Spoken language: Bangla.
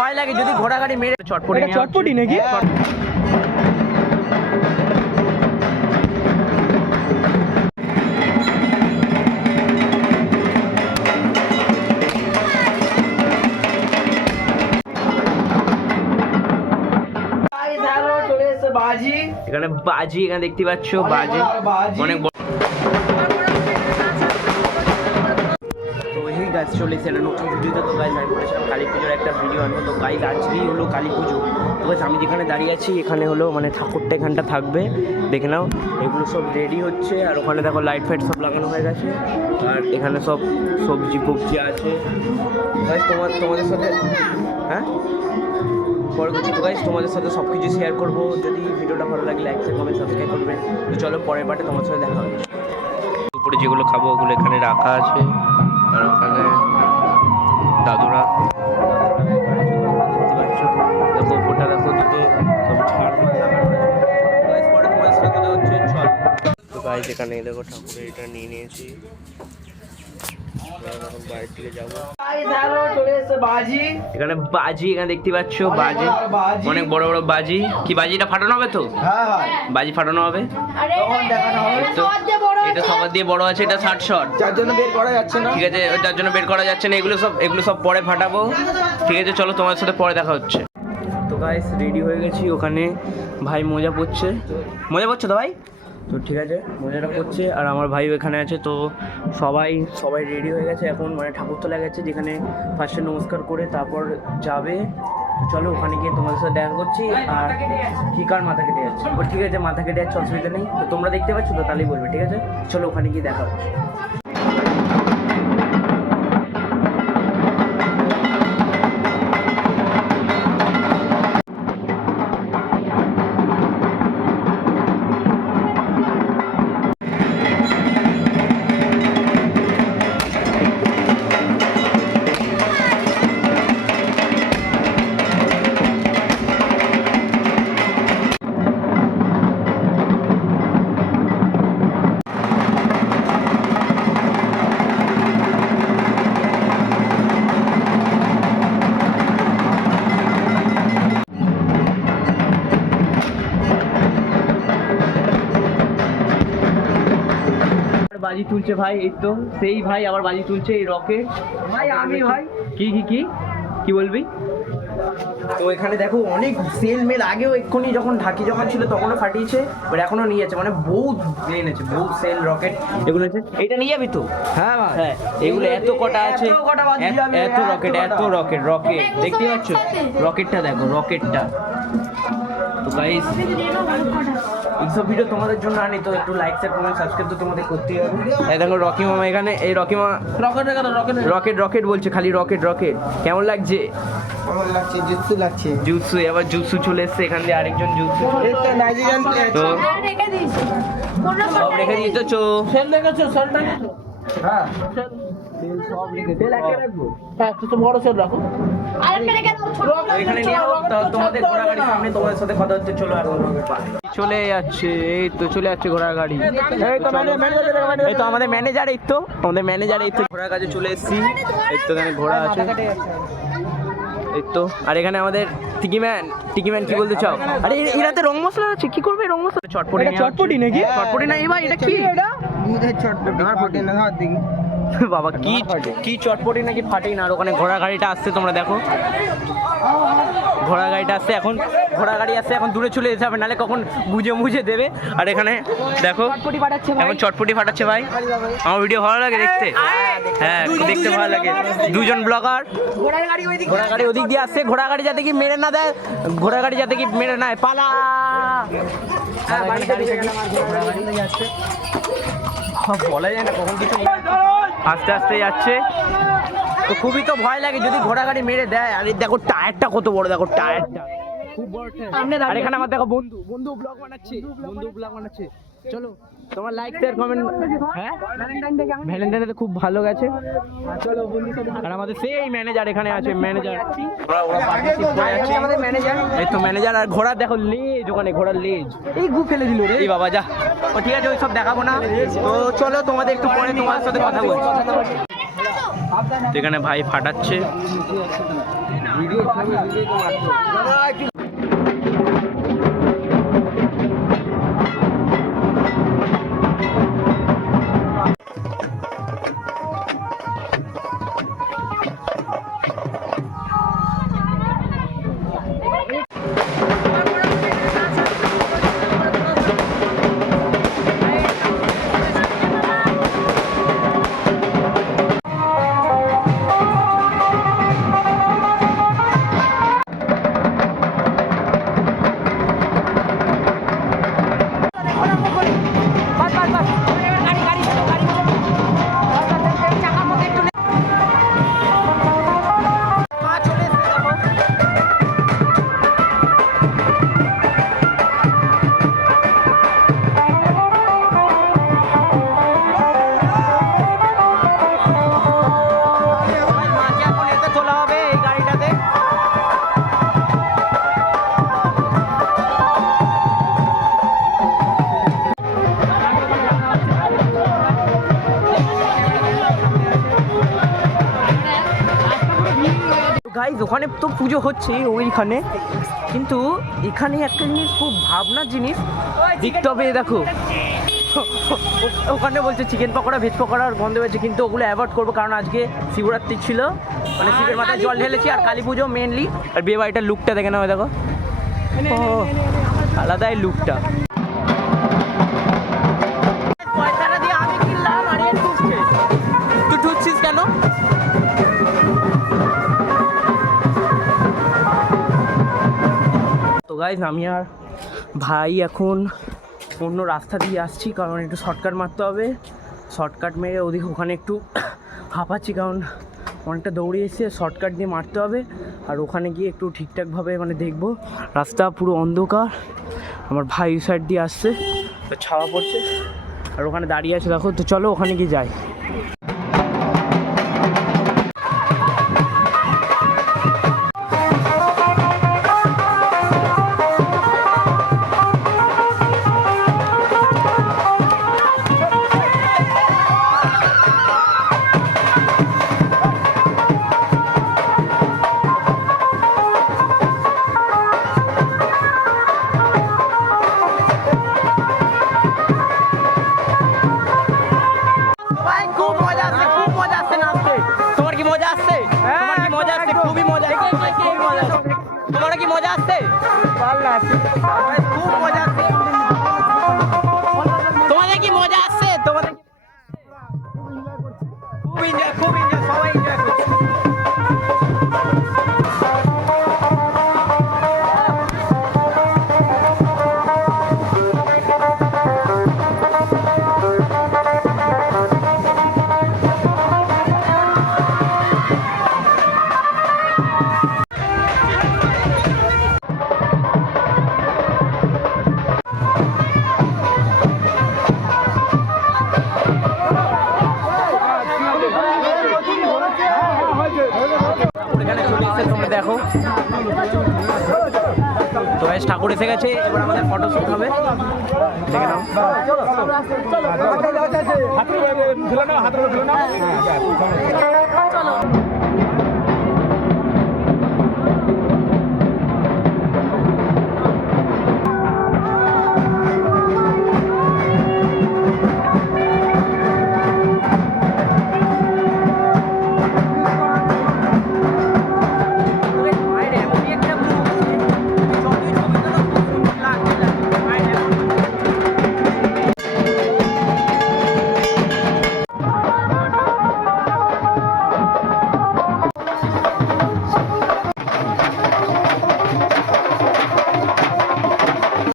ভয় লাগে যদি ঘোড়া গাড়ি মেরে চটপটি নাকি? এখানে বাজি, এখানে দেখতে পাচ্ছ বাজি অনেক বড়। তো এই গাছ চলে এসে নতুন ভিডিওতে। তো গাইজ আমি বলেছিলাম কালী পুজোর একটা ভিডিও আনবো। তো গাইজ আজকেই হলো কালী পুজো। তো গাইজ আমি যেখানে দাঁড়িয়ে আছি এখানে হলো মানে ঠাকুরটা এখানটা থাকবে, দেখে নাও। এগুলো সব রেডি হচ্ছে আর ওখানে দেখো লাইট ফাইট সব লাগানো হয়ে গেছে। আর এখানে সব সবজি ফবজি আছে। গাইজ তোমাদের সাথে হ্যাঁ পরে বলছি। তো গাইজ তোমাদের সাথে সব কিছু শেয়ার করবো। যদি ভিডিওটা ভালো লাগে লাইক শেয়ার কমেন্ট সাবস্ক্রাইব করবেন। তো চলো পরের পার্টে তোমার সাথে দেখা হবে। দুপুরে যেগুলো খাবো ওগুলো এখানে রাখা আছে। আর ওখানে দাদুরা দেখো ওপরটা দেখো দুটো সব ছাড় পরে তোমাদের সাথে কথা হচ্ছে। চল তো গাইজ এখানে দেখো ঠাকুরের এটা নিয়ে নিয়েছি। বাইরের দিকে যাবো। এখানে বাজি, এখানে দেখতে পাচ্ছ বাজি অনেক বড় বড় বাজি। কি বাজিটা ফাটানো হবে? তো বাজি ফাটানো হবে। এটা সবার দিয়ে বড় আছে, এটা 60 শট, যার জন্য বের করা যাচ্ছে না। ঠিক আছে, যার জন্য বের করা যাচ্ছে না। এগুলো সব পরে ফাটাবো। ঠিক আছে, চলো তোমার সাথে পরে দেখা হচ্ছে। তো গাইস রেডি হয়ে গেছি। ওখানে ভাই মজা পড়ছে তো ভাই। তো ঠিক আছে, মজাটা করছে আর আমার ভাই এখানে আছে। তো সবাই রেডি হয়ে গেছে এখন, মানে ঠাকুরতলা গেছে যেখানে ফার্স্টে নমস্কার করে তারপর যাবে। চলো ওখানে গিয়ে তোমাদের সাথে দেখা করছি। আর কি কার মাথা কেটে যাচ্ছে? ঠিক আছে, মাথা কেটে যাচ্ছে, অসুবিধা নেই। তো তোমরা দেখতে পাচ্ছ তো, তাহলেই বলবে। ঠিক আছে, চলো ওখানে গিয়ে দেখা হচ্ছে। বাজি তুলছে ভাই, এই তো সেই ভাই আবার বাজি তুলছে। এই রকেট ভাই, আমি ভাই কি বলবি? তো এখানে দেখো অনেক সেল মেল আগেও এক্ষুনি যখন ঢাকি যখন ছিল তখনও ফাটিয়েছে, বাট এখনো নিয়ে যাচ্ছে, মানে বহুত এনেছে, বহুত সেল রকেট এগুলো আছে। এইটা নিয়ে যাবি তো? হ্যাঁ হ্যাঁ, এগুলো এত কটা আছে, এত রকেট দেখতে পাচ্ছ? রকেটটা দেখো, রকেটটা। তো গাইস এইসব ভিডিও তোমাদের জন্য আনি, তো একটু লাইক শেয়ার কমেন্ট সাবস্ক্রাইব তো তোমাদের করতেই হবে। এই দেখো রকি মামা এখানে, এই রকি মামা রকেট বলছে, খালি রকেট। কেমন লাগছে? জুৎসু এবার জুৎসু চলে এসছে এখান দিয়ে, আরেকজন জুৎসু তো সব রেখে দিয়েছো। হ্যাঁ সব রেখে রাখবো। হ্যাঁ তো বড় সেল রাখো। এখানে নিয়ে তোমাদের ঘোড়া গাড়ির সামনে তোমাদের সাথে কথা হচ্ছে। চলো এখন চলে যাচ্ছে, এই তো চলে যাচ্ছে ঘোড়ার গাড়ি। এই তো আমাদের ম্যানেজার, এই তো ঘোড়ার কাছে চলে এসেছি। এই তো এখানে ঘোড়া আছে, এই তো। আর এখানে আমাদের টিকিম্যান কি বলতে চাও? আরে এরাতে রং মশলা আছে, কি করবে রং মশলা? চটপটি নাকি? চটপটি না ভাই, এটা কি? বাবা কি চটপটি নাকি ফাটেই না। আর ওখানে ঘোড়া গাড়িটা আসছে, তোমরা দেখো ঘোড়া গাড়িটা আসছে। এখন ঘোড়া গাড়ি আসছে, এখন দূরে চলে যেতে হবে, নাহলে কখন বুঝে দেবে। আর এখানে দেখো এখন চটপটি ফাটাচ্ছে ভাই। আমার ভিডিও ভালো লাগে দেখতে? হ্যাঁ দেখতে ভালো লাগে। দুজন ব্লগার ঘোড়া গাড়ি ওদিক দিয়ে আসছে। ঘোড়া গাড়ি যাতে কি মেরে না দেয়, পালা। বলা যায় না কখন কিছু, আস্তে যাচ্ছে। তো খুবই তো ভয় লাগে যদি ঘোড়া গাড়ি মেরে দেয়। আর দেখো টায়ারটা কত বড়, দেখো টায়ারটা খুব বড়। আর এখানে আমার দেখো বন্ধু ব্লগ বানাচ্ছে। চলো তোমার লাইক শেয়ার কমেন্ট। হ্যাঁ ভ্যালেন্টাইন ডে খুব ভালো গেছে। আর আমাদের সেই ম্যানেজার এখানে আছে, এই তো ম্যানেজার। আর ঘোড়া দেখো লেজ, ওখানে ঘোড়ার লেজ এই গু ফেলে দিল রে বাবা। যা ঠিক আছে, ওই সব দেখাবো না। তো চলো তোমাদের একটু পরে তোমাদের সাথে কথা বলছি। এখানে ভাই ফাটাচ্ছে, ভিডিও তো মারছো দাদা একটু। গাইজ ওখানে তো পুজো হচ্ছে ওইখানে, কিন্তু এখানে একটা জিনিস খুব ভাবনার জিনিস দেখতে হবে। দেখো ওখানে বলছে চিকেন পকোড়া ভেজ পকোড়ার গন্ধ হয়েছে, কিন্তু ওগুলো অ্যাভয়েড করবো কারণ আজকে শিবরাত্রি ছিল, মানে শিবের মাথায় জল ঢেলেছি আর কালী পুজো মেনলি। আর বিয়ে বাড়িটার লুকটা দেখে নাও, দেখো আলাদাই লুকটা। পয়সাটা দিয়ে আমি কিনলাম আর এর ঠুকছে, তুই ঠুকছিস কেন? তো গাইজ আমি আর ভাই এখন অন্য রাস্তা দিয়ে আসছি, কারণ একটু শর্টকাট মারতে হবে। শর্টকাট মেরে ওদিকে ওখানে একটু হাঁপাচ্ছি, কারণ অনেকটা দৌড়ে এসে শর্টকাট দিয়ে মারতে হবে। আর ওখানে গিয়ে একটু ঠিকঠাকভাবে মানে দেখবো, রাস্তা পুরো অন্ধকার। আমার ভাই সাইড দিয়ে আসছে, তো ছাওয়া পড়ছে আর ওখানে দাঁড়িয়ে আছে দেখো। তো চলো ওখানে গিয়ে যাই। তোমার কি মজা আসছে? খুব মজা আসছে। তোমাদের কি মজা আসছে? তোমাদের খুব এনজয়, খুব এনজয়, সবাই এনজয় করছে। দেখো তো ঠাকুর এসে গেছে, এবার আমাদের ফটো শুট হবে, দেখে নাও।